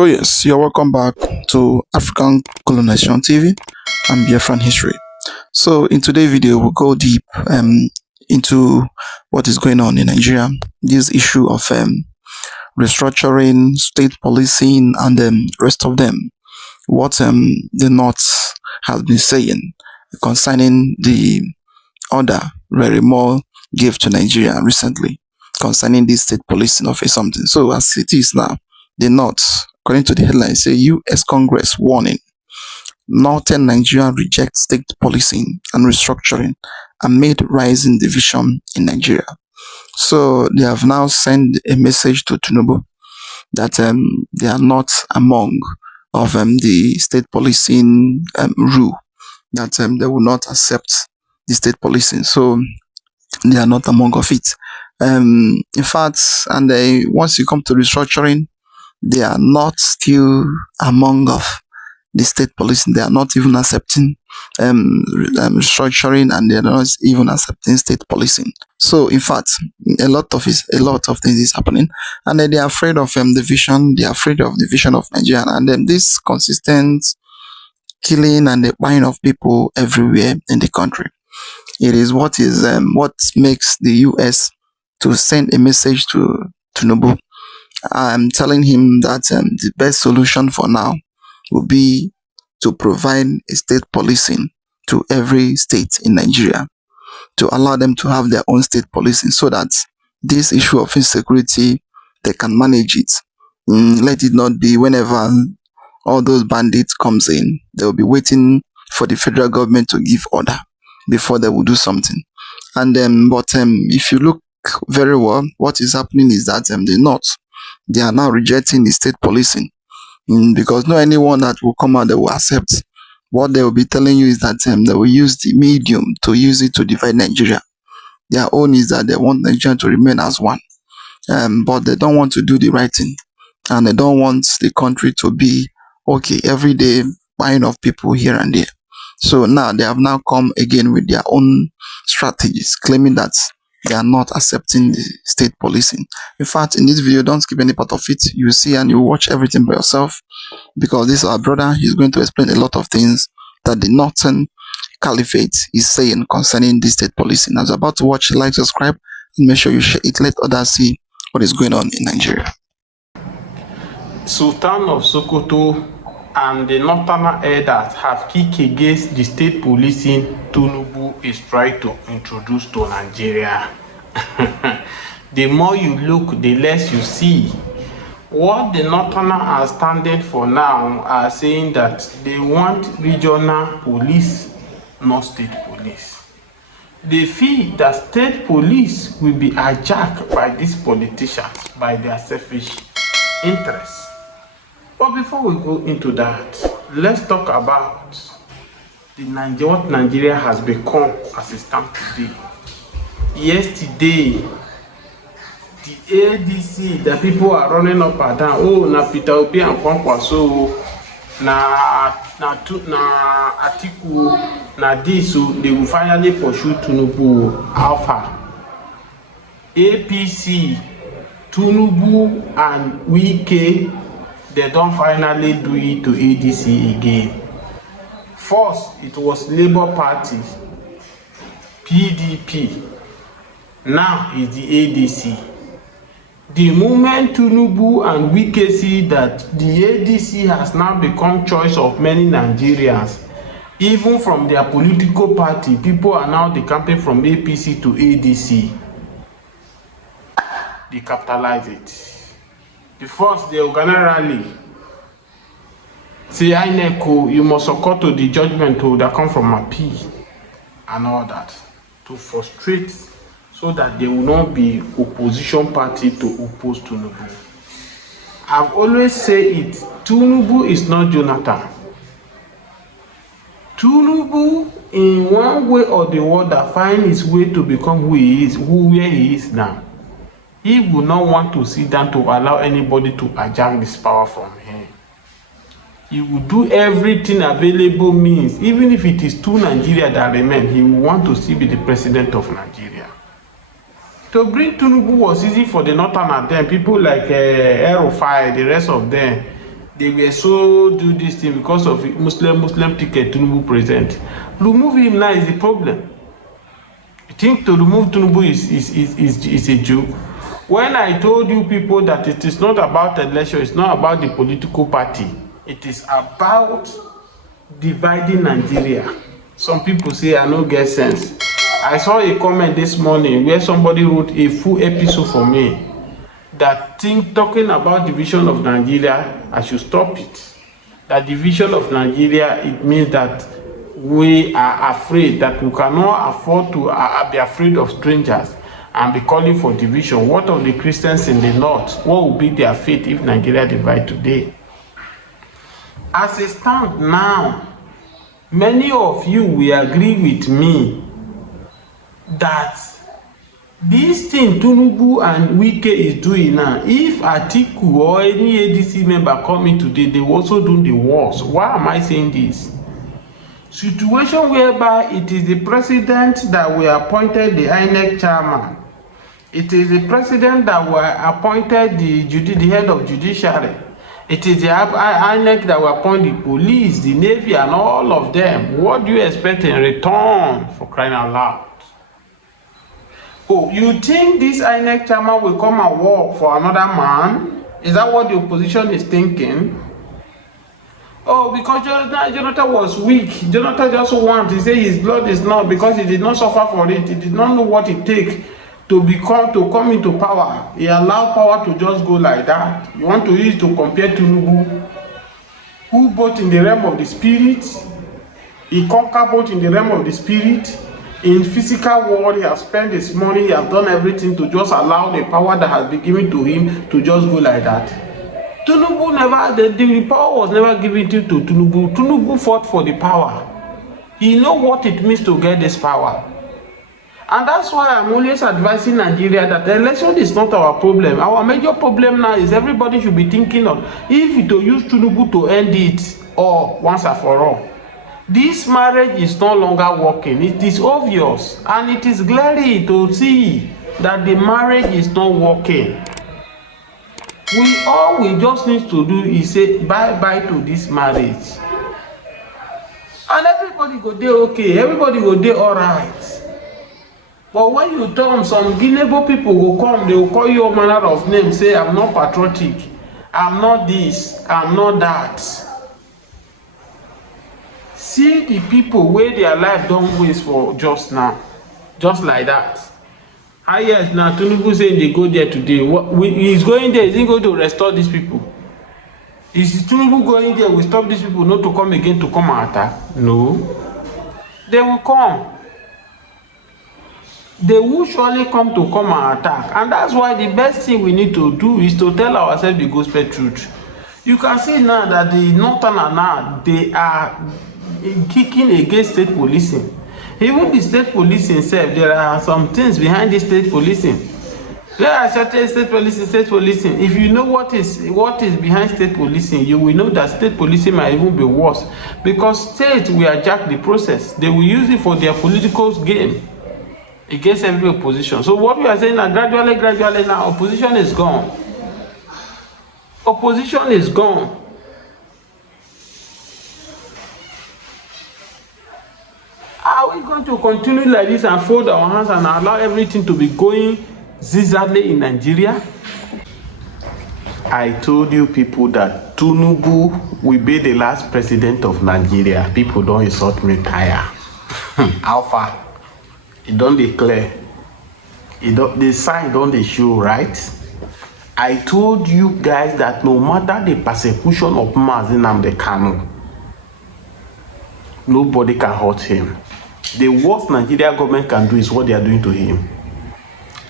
Oh yes, you're welcome back to African Colonization TV and Biafran History. So in today's video, we'll go deep into what is going on in Nigeria, this issue of restructuring, state policing, and the rest of them. What the North has been saying concerning the order Rary Moore gave to Nigeria recently concerning this state policing of something. So as it is now, the North, according to the headline, say U.S. Congress warning: Northern Nigeria rejects state policing and restructuring amid rising division in Nigeria. So they have now sent a message to Tinubu that they are not among of the state policing rule, that they will not accept the state policing. So they are not among of it. In fact, and once you come to restructuring, they are not still among of the state policing. They are not even accepting restructuring, and they are not even accepting state policing. So in fact, a lot of things is happening, and they are afraid of division. They are afraid of division of Nigeria, and this consistent killing and the buying of people everywhere in the country. It is what makes the U.S. to send a message to Tinubu. I'm telling him that the best solution for now will be to provide a state policing to every state in Nigeria, to allow them to have their own state policing, so that this issue of insecurity, they can manage it. Let it not be whenever all those bandits comes in, they will be waiting for the federal government to give order before they will do something. And if you look very well, what is happening is that the North, they are now rejecting the state policing, because no anyone that will come out, they will accept. What they will be telling you is that they will use the medium to use it to divide Nigeria. Their own is that they want Nigeria to remain as one, but they don't want to do the right thing, and they don't want the country to be okay every day buying of people here and there. So now they have now come again with their own strategies, claiming that they are not accepting the state policing. In fact, in this video, don't skip any part of it. You see and you watch everything by yourself, because this is our brother. He's going to explain a lot of things that the Northern Caliphate is saying concerning the state policing. As you're about to watch, like, subscribe, and make sure you share it. Let others see what is going on in Nigeria. Sultan of Sokoto and the Northern elders have kicked against the state policing Tinubu is trying to introduce to Nigeria. The more you look, the less you see. What the Northern are standing for now are saying that they want regional police, not state police. They feel that state police will be hijacked by these politicians, by their selfish interests. But before we go into that, let's talk about what Nigeria has become as it stands today. Yesterday, the ADC, the people are running up and down. Oh, na Peter Obi and Kwankwaso, na Atiku, na this, so they will finally pursue Tinubu. Alpha, APC, Tinubu and Wike, they don't finally do it to ADC again. First, it was Labour Party, PDP. Now it's the ADC. The moment Tinubu and Wike see that the ADC has now become choice of many Nigerians, even from their political party, people are now decamping from APC to ADC. They capitalize it. The first, the organize rally. Say, INECO, you must succumb to the judgment that come from AP and all that, to frustrate, so that there will not be opposition party to oppose Tinubu. I've always said it, Tinubu is not Jonathan. Tinubu, in one way or the other, find his way to become who he is, where he is now. He will not want to sit down to allow anybody to hijack this power from him. He will do everything available means, even if it is two Nigeria that remain, he will want to still be the president of Nigeria. To bring Tinubu was easy for the Northern and them, people like Erufai, the rest of them. they were so do this thing because of Muslim ticket Tinubu present. Remove him now is the problem. You think to remove Tinubu is a joke? When I told you people that it is not about election, it's not about the political party, it is about dividing Nigeria. Some people say I no get sense. I saw a comment this morning where somebody wrote a full episode for me that talking about division of Nigeria, I should stop it. That division of Nigeria, it means that we are afraid, that we cannot afford to be afraid of strangers and be calling for division. What of the Christians in the north? What will be their fate if Nigeria divide today? As it stands now, many of you will agree with me that this thing Tinubu and Wike is doing now, if Atiku or any ADC member coming today, they will also do the worst. Why am I saying this? Situation whereby it is the president that will appointed the INEC chairman. It is the president that will appointed the head of judiciary. It is the INEC that will appoint the police, the navy, and all of them. What do you expect in return, for crying out loud? Oh, you think this INEC chairman will come and work for another man? Is that what the opposition is thinking? Oh, because Jonathan was weak. Jonathan just wanted to say his blood is not, because he did not suffer for it. He did not know what it takes to come into power. He allowed power to just go like that. You want to use to compare Tinubu, who both in the realm of the spirit, he conquered both in the realm of the spirit. In physical world, he has spent his money, he has done everything to just allow the power that has been given to him to just go like that. Tinubu never, the power was never given to Tinubu. Tinubu fought for the power. He knows what it means to get this power. And that's why I'm always advising Nigeria that the election is not our problem. Our major problem now is everybody should be thinking of if to use Tinubu to end it or once and for all. This marriage is no longer working. It is obvious and it is glaring to see that the marriage is not working. All we just need to do is say bye-bye to this marriage. And everybody go there okay, everybody go there alright. But when you tell some Guinean people will come, they will call you all manner of names, say I'm not patriotic, I'm not this, I'm not that. See the people where their life don't waste for just now, just like that. Ah yes, now Tinubu saying they go there today. He's going there, is he going to restore these people? Is Tinubu going there, will stop these people not to come again to come and attack? No. They will come. They will surely come and attack. And that's why the best thing we need to do is to tell ourselves the gospel truth. You can see now that the Northerners now, they are kicking against state policing. Even the state policing itself, there are some things behind the state policing. There are certain state policing. If you know what is behind state policing, you will know that state policing might even be worse. Because states will hijack the process. They will use it for their political game against every opposition. So what we are saying now, gradually now, opposition is gone. Opposition is gone. Are we going to continue like this and fold our hands and allow everything to be going zigzagly in Nigeria? I told you people that Tinubu will be the last president of Nigeria. People don't insult me tire. How far? It don't declare. The sign don't they show, right? I told you guys that no matter the persecution of Mazi Nnamdi Kanu, nobody can hurt him. The worst Nigeria government can do is what they are doing to him.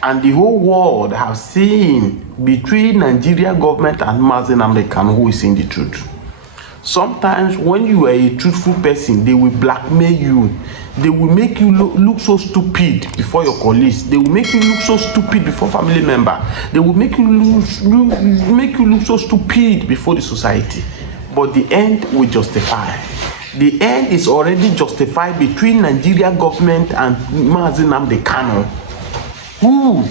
And the whole world have seen between Nigeria government and Mazi Nnamdi Kanu who is saying the truth. Sometimes when you are a truthful person, they will blackmail you. They will make you look so stupid before your colleagues. They will make you look so stupid before family member. They will make you look so stupid before the society. But the end will justify. The end is already justified between Nigeria government and Mazi Nnamdi Kanu, who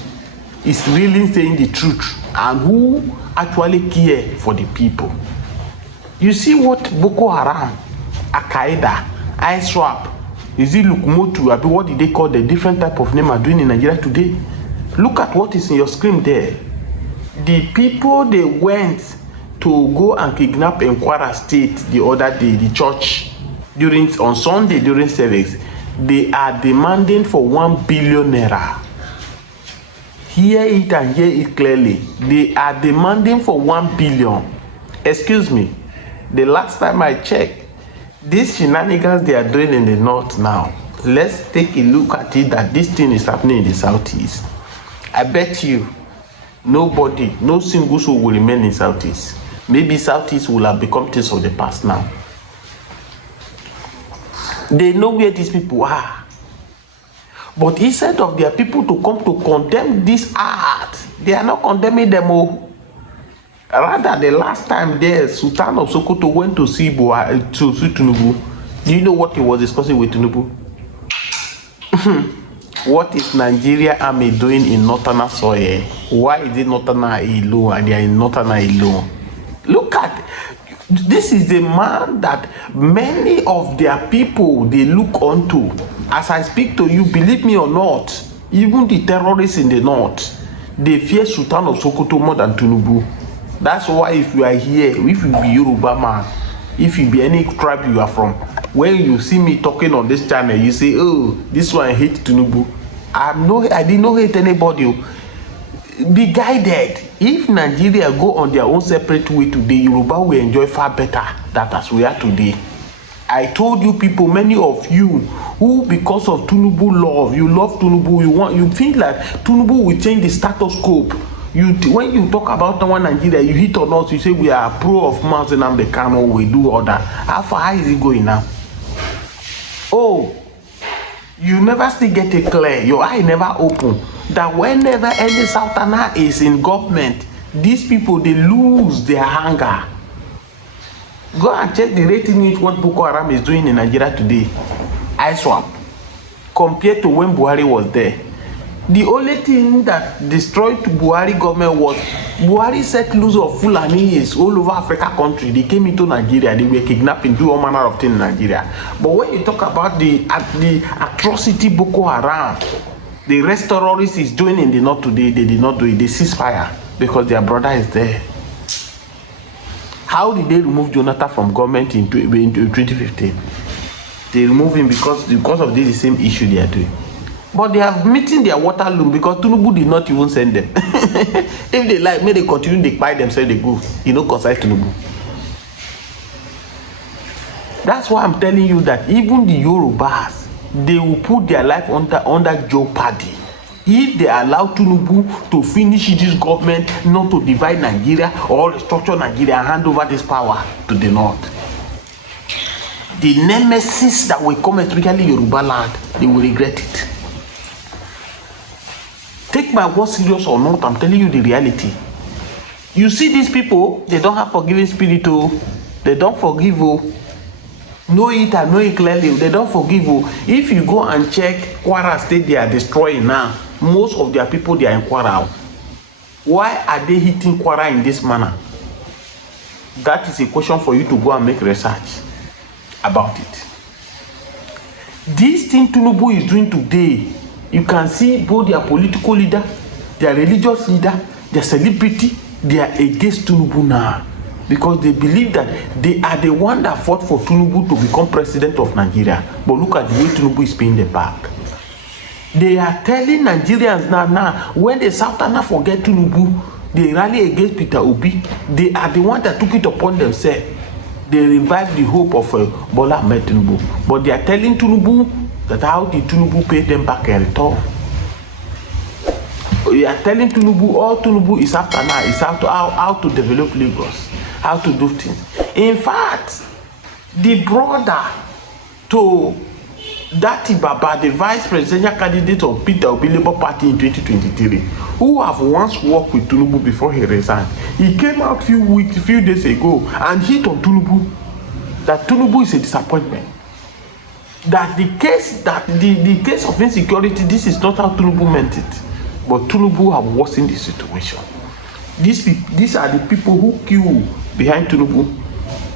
is really saying the truth and who actually care for the people. You see what Boko Haram, Al-Qaeda, ISWAP, is it Lukumotu, I mean, what did they call the different type of name are doing in Nigeria today? Look at what is in your screen there. The people they went to go and kidnap in Kwara State the other day, the church, on Sunday during service, they are demanding for 1 billion naira. Hear it and hear it clearly. They are demanding for 1 billion. Excuse me. The last time I checked, these shenanigans they are doing in the north now, let's take a look at it that this thing is happening in the southeast. I bet you nobody, no single soul will remain in southeast. Maybe southeast will have become things of the past now. They know where these people are. But instead of their people to come to condemn this art, they are not condemning them all. Rather, the last time there, Sultan of Sokoto went to see Tinubu. Do you know what he was discussing with Tinubu? What is Nigeria army doing in northern soil? Why is it northern alone and they are in northern alone? Look at this is the man that many of their people they look onto. As I speak to you, believe me or not, even the terrorists in the north, they fear Sultan of Sokoto more than Tinubu. That's why if you are here, if you be Yoruba man, if you be any tribe you are from, when you see me talking on this channel, you say, oh, this one hate Tinubu. I did not hate anybody. Be guided. If Nigeria go on their own separate way today, Yoruba will enjoy far better than as we are today. I told you people, many of you who because of Tinubu love, you love Tinubu, you feel like Tinubu will change the status quo. When you talk about Nigeria, you hit on us, you say we are pro of Mountain and the Kano, we do all that. How far is it going now? Oh, you never still get it clear, your eye never open, that whenever any Southerner is in government, these people, they lose their hunger. Go and check the rating with what Boko Haram is doing in Nigeria today. ISWAP, compared to when Buhari was there. The only thing that destroyed Buhari government was Buhari set loose of Fulanis all over Africa country. They came into Nigeria, they were kidnapping, do all manner of things in Nigeria. But when you talk about the atrocity Boko Haram, the rest terrorists is doing in the north today, they did not do it. They cease fire because their brother is there. How did they remove Jonathan from government in 2015? They removed him because of this same issue they are doing. But they have meeting their Waterloo because Tinubu did not even send them. If they like, may they continue, they buy themselves, they go. You know, concern Tinubu. That's why I'm telling you that even the Yorubas, they will put their life under jeopardy if they allow Tinubu to finish this government, not to divide Nigeria or restructure Nigeria and hand over this power to the north. The nemesis that will come, especially Yoruba land, they will regret it. Take my word serious or not, I'm telling you the reality. You see these people, they don't have forgiving spirit. They don't forgive. Know it and know it clearly. They don't forgive. If you go and check Kwara State, they are destroying now. Most of their people, they are in Kwara. Why are they hitting Kwara in this manner? That is a question for you to go and make research about it. This thing Tinubu is doing today, you can see both their political leader, their religious leader, their celebrity, they are against Tinubu now. Because they believe that they are the one that fought for Tinubu to become president of Nigeria. But look at the way Tinubu is paying them back. They are telling Nigerians now, when the Southerner forget Tinubu, they rally against Peter Obi. They are the one that took it upon themselves. They revived the hope of Bola Ahmed Tinubu. But they are telling Tinubu that how did Tinubu pay them back in return? They are telling Tinubu, all Tinubu is after now is how to develop Lagos, how to do things. In fact, the brother to Dati Baba, the vice presidential candidate of Peter Obi Labour Party in 2023, who have once worked with Tinubu before he resigned, he came out few days ago and hit on Tinubu that Tinubu is a disappointment. That the case of insecurity, this is not how Tinubu meant it, but Tinubu have worsened the situation. These are the people who queue behind Tinubu.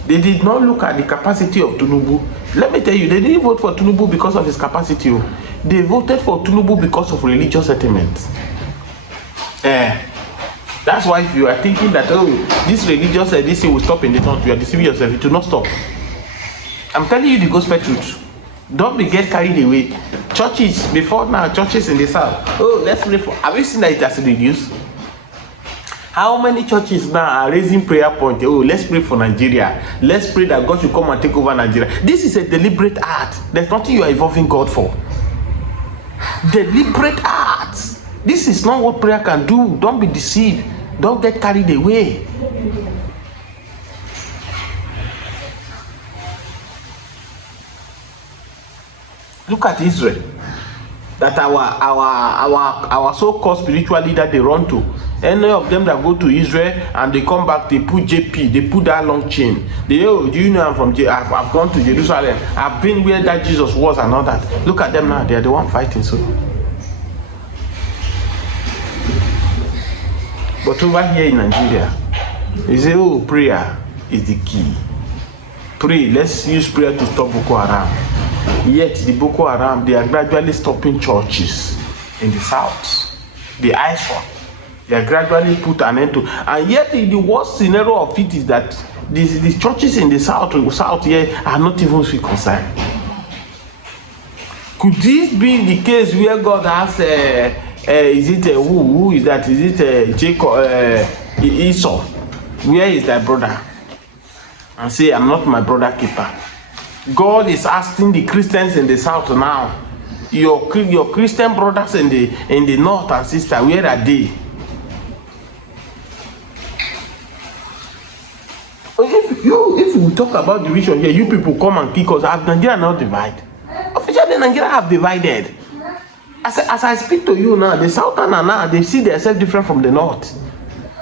They did not look at the capacity of Tinubu. Let me tell you, they didn't vote for Tinubu because of his capacity. They voted for Tinubu because of religious sentiments. That's why if you are thinking that, oh, this religious this thing will stop in the north, you are deceiving yourself. It will not stop. I'm telling you the gospel truth. Don't be get carried away. Churches, before now, churches in the south. Oh, let's pray for. Have you seen that it has reduced? How many churches now are raising prayer point? Oh, let's pray for Nigeria. Let's pray that God should come and take over Nigeria. This is a deliberate act. There's nothing you are involving God for. Deliberate acts. This is not what prayer can do. Don't be deceived. Don't get carried away. Look at Israel. That our so-called spiritual leader they run to. Any of them that go to Israel and they come back, they put JP, they put that long chain. They, oh, do you know I'm from I've gone to Jerusalem. I've been where that Jesus was and all that. Look at them now. They are the one fighting. So, but over here in Nigeria, they say, oh, prayer is the key. Pray. Let's use prayer to stop Boko Haram. Yet the Boko Haram, they are gradually stopping churches in the south. The ISWAP, they are gradually put an end to. And yet the worst scenario of it is that the churches in the south here are not even so concerned. Could this be the case where God has is it who is that? Is it Jacob, Esau? Where is thy brother? And say, I'm not my brother keeper. God is asking the Christians in the south now, your Christian brothers in the north and sister, where are they? If we talk about division here, you people come and kick us. Have Nigeria not divided? Officially, Nigeria have divided. As I speak to you now, the southern now they see themselves different from the north,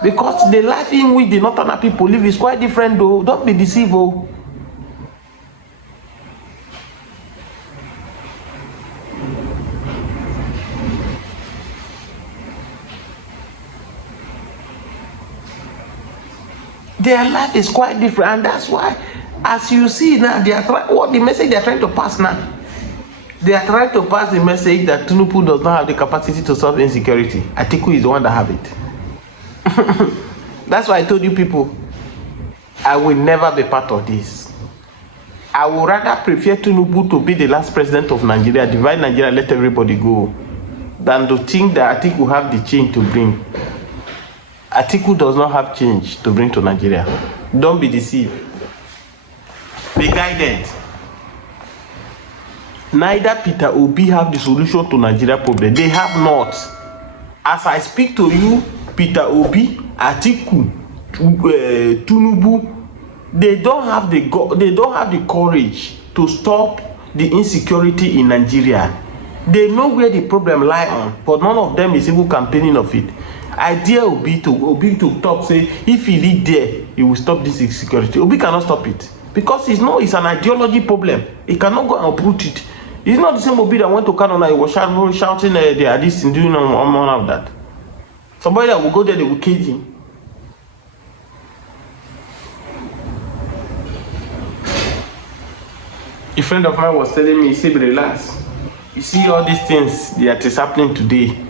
because the life in which the northern people live is quite different. Though, don't be deceived. Oh. Their life is quite different, and that's why, as you see now, they are what the message they are trying to pass now. They are trying to pass the message that Tinubu does not have the capacity to solve insecurity. Atiku is the one that have it. That's why I told you people, I will never be part of this. I would rather prefer Tinubu to be the last president of Nigeria, divide Nigeria, let everybody go, than to think that Atiku have the change to bring. Atiku does not have change to bring to Nigeria. Don't be deceived. Be guided. Neither Peter Obi have the solution to Nigeria problem. They have not. As I speak to you, Peter Obi, Atiku, Tinubu, they don't have the courage to stop the insecurity in Nigeria. They know where the problem lie on, but none of them is even campaigning of it. Idea Obi to talk, say if he lead there, he will stop this insecurity. Obi cannot stop it because it's an ideology problem. He cannot go and uproot it. It's not the same Obi that went to Canada. He was shouting they are this and doing none of that. Somebody that will go there, they will cage him. A friend of mine was telling me, he said, relax. You see all these things that is happening today.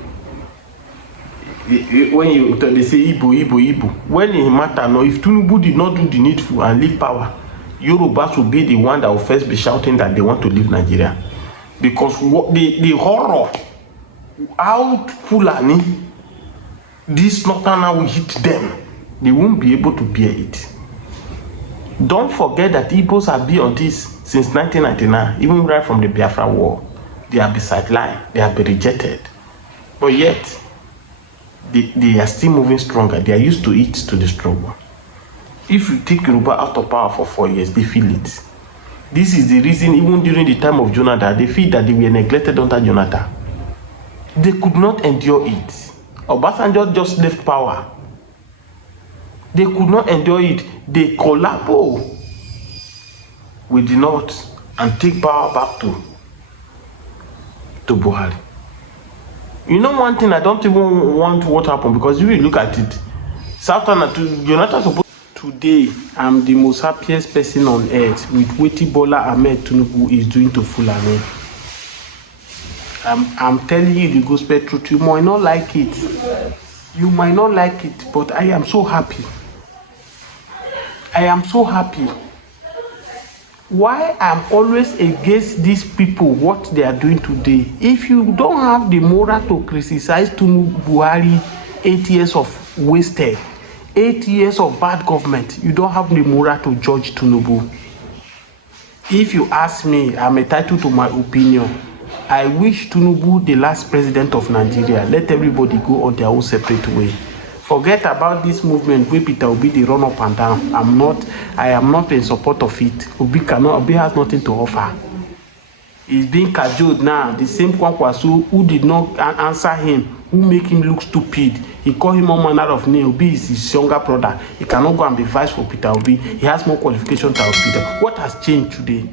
When they say Igbo, when it matter, no, if Tinubu did not do the needful and leave power, Yorubas will be the one that will first be shouting that they want to leave Nigeria. Because the horror, how Fulani, this northerner will hit them, they won't be able to bear it. Don't forget that Igbos have been on this since 1999, even right from the Biafra war. They have been sidelined, they have been rejected. But yet, they are still moving stronger. They are used to it, to the struggle. If you take Yoruba out of power for 4 years, they feel it. This is the reason, even during the time of Jonathan, they feel that they were neglected under Jonathan. They could not endure it. Obasanjo just left power. They could not endure it. They collabo with the North and take power back to Buhari. You know one thing, I don't even want what happened, because if you look at it, Jonathan supposed today I'm the most happiest person on earth with wetin Bola Ahmed Tinubu is doing to Fulani. I'm telling you the gospel truth. You might not like it. You might not like it, but I am so happy. I am so happy. Why I'm always against these people, what they are doing today. If you don't have the moral to criticize Tinubu Buhari, 8 years of wasted, 8 years of bad government, you don't have the moral to judge Tinubu. If you ask me, I'm entitled to my opinion. I wish Tinubu the last president of Nigeria. Let everybody go on their own separate way. Forget about this movement wey Peter Obi dey run up and down. I am not in support of it. Obi has nothing to offer. He's being cajoled now. The same Kwankwaso who did not answer him, who make him look stupid. He call him all manner of name. Obi is his younger brother. He cannot go and be vice for Peter Obi. He has more qualification than Peter. What has changed today?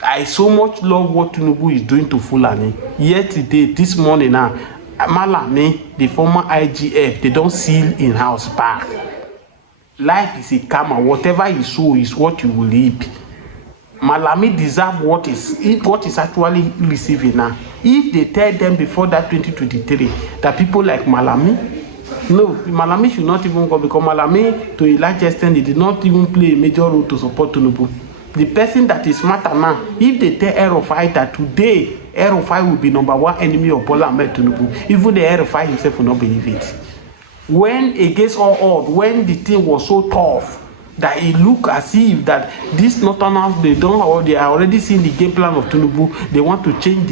I so much love what Tinubu is doing to Fulani. Yet today, this morning now, Malami, the former IGF, they don't seal in house back. Life is a karma. Whatever you sow is what you will reap. Malami deserve what is actually receiving now. If they tell them before that 2023 that people like Malami, no, Malami should not even go, because Malami, to a large extent, he did not even play a major role to support Tinubu. The person that is smarter now, if they tell El-Rufai that today El-Rufai will be #1 enemy of Bola Ahmed Tinubu, even the El-Rufai himself will not believe it. When against all odds, when the thing was so tough that it looked as if that this northerners, they are already seeing the game plan of Tinubu, they want to change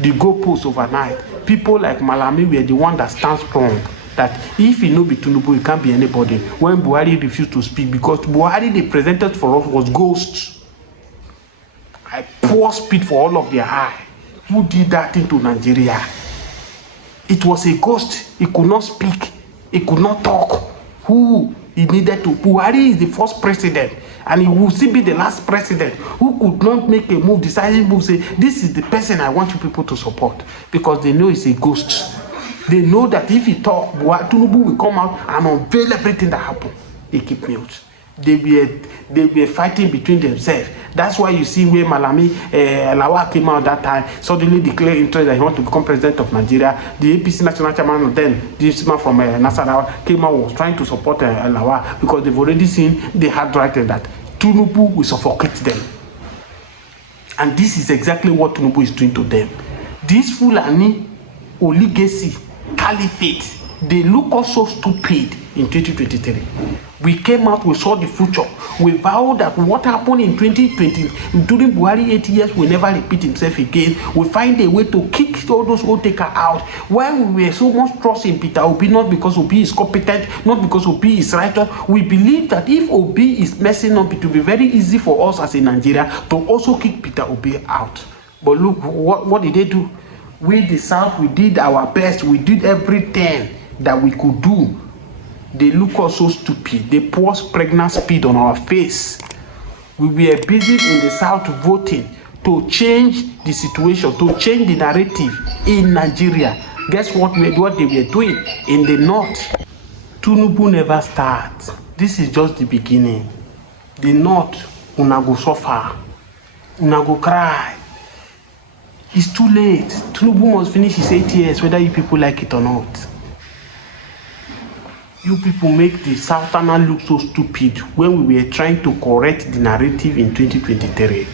the goalposts overnight. People like Malami were the one that stand strong. That if he no be Tinubu, it can't be anybody. When Buhari refused to speak, because Buhari they presented for us was ghosts. I pour spit for all of their eye. Who did that thing to Nigeria? It was a ghost. He could not speak. He could not talk. Who he needed to? Buhari is the first president, and he will still be the last president who could not make a move, decisive move, say, this is the person I want you people to support, because they know it's a ghost. They know that if he talk, Tinubu will come out and unveil everything that happened. They keep mute. They were fighting between themselves. That's why you see where Malami Lawa came out that time, suddenly declared interest that he want to become president of Nigeria. The APC national chairman then, this man from Nasarawa, came out, was trying to support Lawa, because they've already seen the hard writing that Tinubu will suffocate them. And this is exactly what Tinubu is doing to them. This Fulani oligarchy, caliphate, they look us so stupid in 2023. We came out, we saw the future. We vowed that what happened in 2020 during Buhari 8 years will never repeat himself again. We find a way to kick all those old taker out. Why we were so much trust in Peter Obi, not because Obi is competent, not because Obi is righteous. We believe that if Obi is messing up, it will be very easy for us as a Nigeria to also kick Peter Obi out. But look, what did they do? We, the South, we did our best. We did everything that we could do. They look us so stupid. They pour pregnant speed on our face. We were busy in the South voting to change the situation, to change the narrative in Nigeria. Guess what they were doing in the North? Tinubu never starts. This is just the beginning. The North, una go suffer. Una go cry. It's too late. Tinubu must finish his 8 years, whether you people like it or not. You people make the Southerner look so stupid when we were trying to correct the narrative in 2023.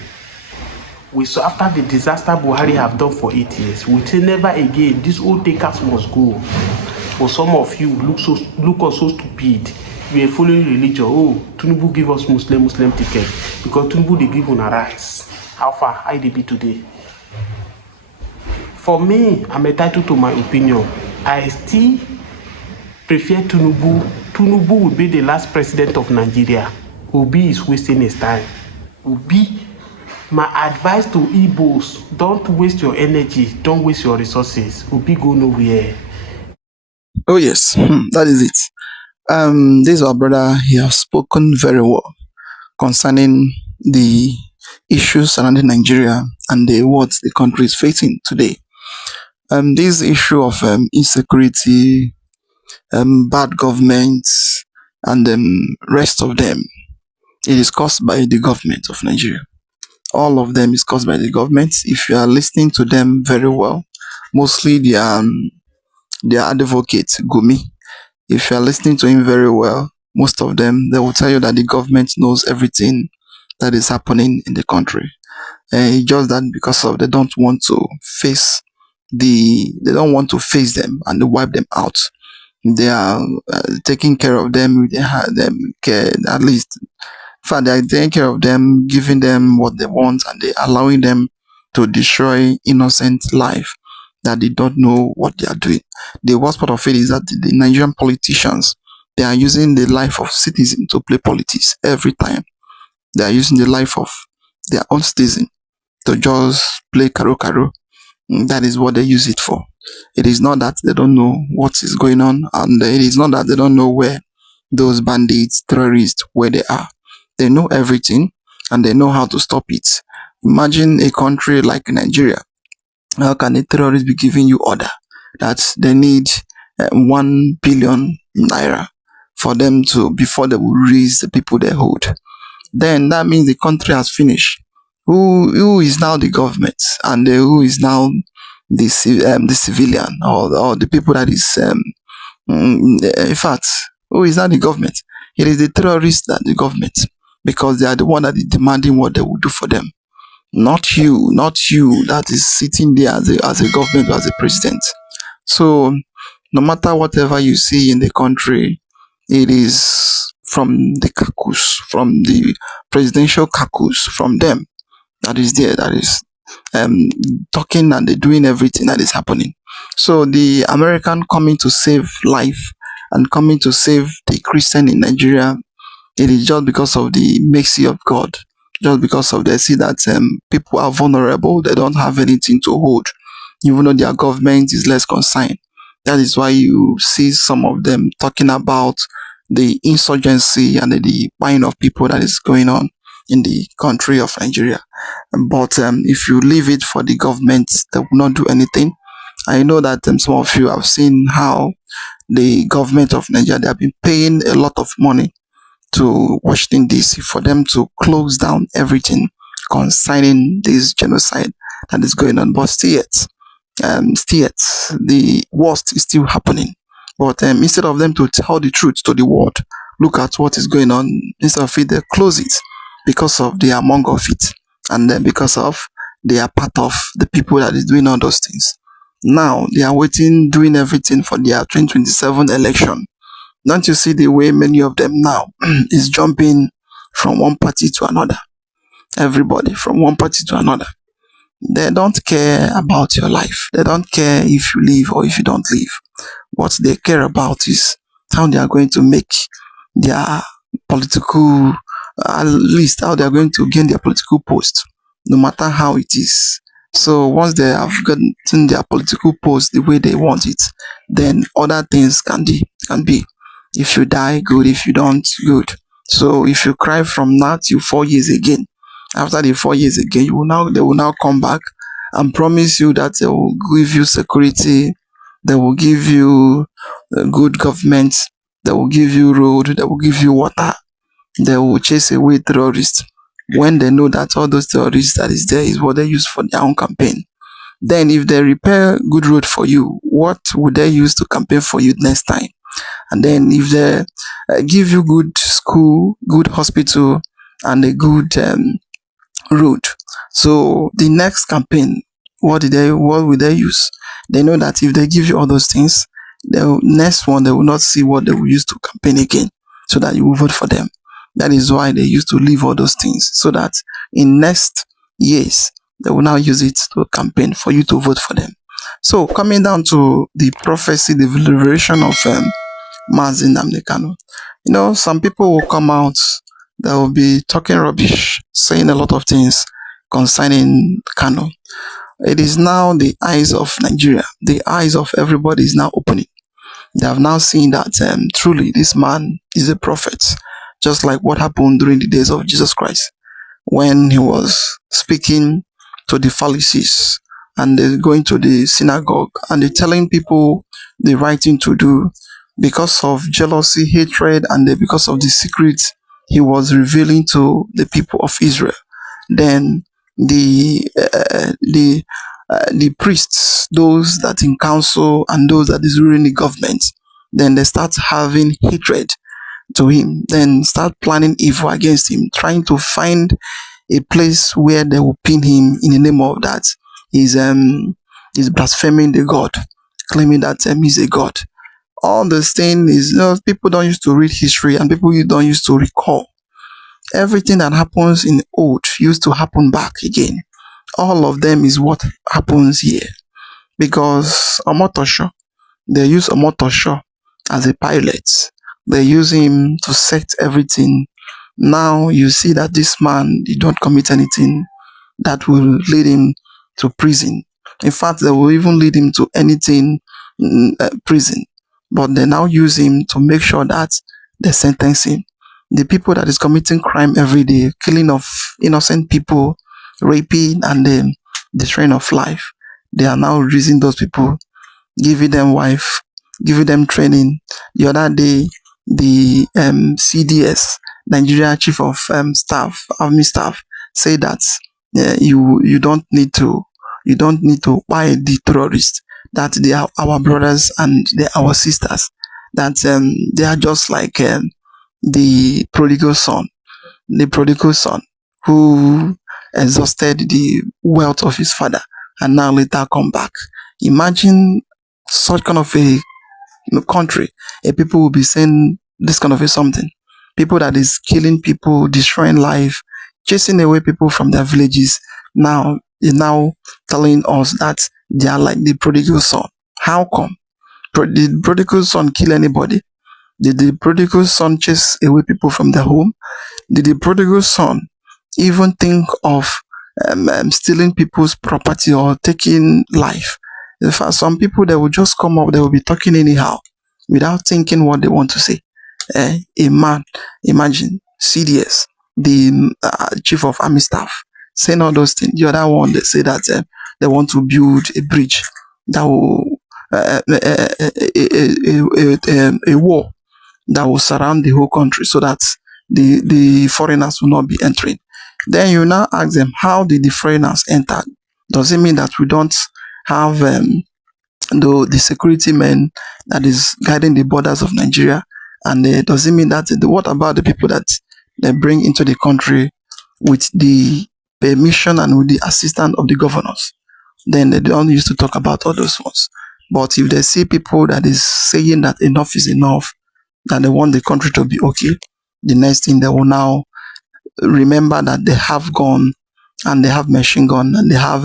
We saw after the disaster Buhari have done for 8 years, we say never again, these old takers must go. For some of you, look us so stupid. We are following religion. Oh, Tinubu give us Muslim ticket, because Tinubu they give on a rice. How far? How they be today? For me, I'm entitled to my opinion. I still prefer Tinubu. Tinubu will be the last president of Nigeria. Obi is wasting his time. Obi, my advice to Igbos, don't waste your energy, don't waste your resources. Obi go nowhere. Oh yes, that is it. This is our brother. He has spoken very well concerning the issues surrounding Nigeria and what the country is facing today. This issue of insecurity, bad government, and rest of them. It is caused by the government of Nigeria. All of them is caused by the government. If you are listening to them very well, mostly their advocate Gumi. If you are listening to him very well, most of them they will tell you that the government knows everything that is happening in the country. It's just that because of they don't want to face they don't want to face them and they wipe them out. They are taking care of them. They have them care at least. In fact, they are taking care of them, giving them what they want, and they allowing them to destroy innocent life that they don't know what they are doing. The worst part of it is that the Nigerian politicians they are using the life of citizens to play politics every time. They are using the life of their own citizen to just play karo karo. That is what they use it for. It is not that they don't know what is going on, and it is not that they don't know where those bandits, terrorists, where they are. They know everything and they know how to stop it. Imagine a country like Nigeria. How can a terrorist be giving you order that they need 1 billion naira for them to before they will release the people they hold? Then that means the country has finished. Who is now the government and who is now the civilian or the people that is in fact who is now the government? It is the terrorists that the government because they are the one that is demanding what they will do for them. Not you that is sitting there as a government or as a president. So no matter whatever you see in the country, it is from the caucus, from the presidential caucus, from them that is there, that is um, talking and they're doing everything that is happening. So the American coming to save life and coming to save the Christian in Nigeria, it is just because of the mercy of God, just because of they see that people are vulnerable, they don't have anything to hold, even though their government is less concerned. That is why you see some of them talking about the insurgency and the buying of people that is going on in the country of Nigeria. But if you leave it for the government, they will not do anything. I know that some of you have seen how the government of Nigeria they have been paying a lot of money to Washington DC for them to close down everything concerning this genocide that is going on. But still yet, the worst is still happening. But instead of them to tell the truth to the world, look at what is going on. Instead of it, they close it because of they are among of it, and then because of they are part of the people that is doing all those things. Now they are waiting, doing everything for their 2027 election. Don't you see the way many of them now is jumping from one party to another? Everybody from one party to another. They don't care about your life. They don't care if you live or if you don't live. What they care about is how they are going to make their political, at least how they are going to gain their political post, no matter how it is. So once they have gotten their political post the way they want it, then other things can be. If you die, good. If you don't, good. So if you cry from now till 4 years again, after the 4 years again, they will now come back and promise you that they will give you security, they will give you good government, they will give you road, they will give you water, they will chase away terrorists. When they know that all those terrorists that is there is what they use for their own campaign. Then if they repair good road for you, what would they use to campaign for you next time? And then if they give you good school, good hospital, and a good road, so the next campaign, what will they use? They know that if they give you all those things, the next one they will not see what they will use to campaign again, so that you will vote for them. That is why they used to leave all those things, so that in next years they will now use it to campaign for you to vote for them. So coming down to the prophecy, the liberation of Mazin Namdekano. Some people will come out, they will be talking rubbish, saying a lot of things concerning Kano. It is now the eyes of Nigeria, the eyes of everybody is now opening. They have now seen that truly this man is a prophet, just like what happened during the days of Jesus Christ when he was speaking to the Pharisees and they're going to the synagogue and they're telling people the right thing to do because of jealousy, hatred, and because of the secrets he was revealing to the people of Israel. Then the priests, those that in council and those that is ruling the government, then they start having hatred to him, then start planning evil against him, trying to find a place where they will pin him in the name of that he's blaspheming the God, claiming that he's a God. All this thing is, people don't used to read history, and people don't used to recall everything that happens in old used to happen back again. All of them is what happens here, because Omotosho, they use Omotosho as a pilot. They use him to set everything. Now you see that this man, he don't commit anything that will lead him to prison. In fact, they will even lead him to anything, prison. But they now use him to make sure that they sentence him. The people that is committing crime every day, killing of innocent people, raping, and destroying of life, they are now using those people, giving them wife, giving them training. The other day, the CDS, Nigeria Chief of Staff, Army Staff, say that you don't need to buy the terrorists, that they are our brothers and they are our sisters, that they are just like the prodigal son who exhausted the wealth of his father and now later come back. Imagine such kind of a country, a people will be saying this kind of a something. People that is killing people, destroying life, chasing away people from their villages, now is now telling us that they are like the prodigal son. How come? Did the prodigal son kill anybody? Did the prodigal son chase away people from their home? Did the prodigal son even think of stealing people's property or taking life? In fact, some people, they will just come up, they will be talking anyhow without thinking what they want to say. A man, imagine CDS, the chief of army staff, saying all those things. The other one, they say that they want to build a bridge that will a wall that will surround the whole country so that the foreigners will not be entering. Then you now ask them, how did the foreigners enter? Does it mean that we don't have the security men that is guiding the borders of Nigeria? And does it mean that what about the people that they bring into the country with the permission and with the assistance of the governors? Then they don't used to talk about all those ones. But if they see people that is saying that enough is enough, that they want the country to be okay, the next thing they will now remember that they have gun and they have machine gun and they have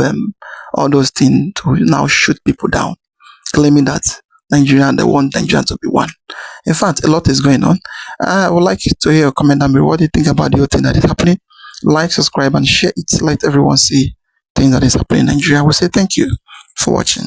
all those things to now shoot people down, claiming that they want Nigeria to be one. In fact, a lot is going on. I would like you to hear a comment down below. What do you think about the whole thing that is happening? Like, subscribe, and share it. Let everyone see things that is happening in Nigeria. I will say thank you for watching.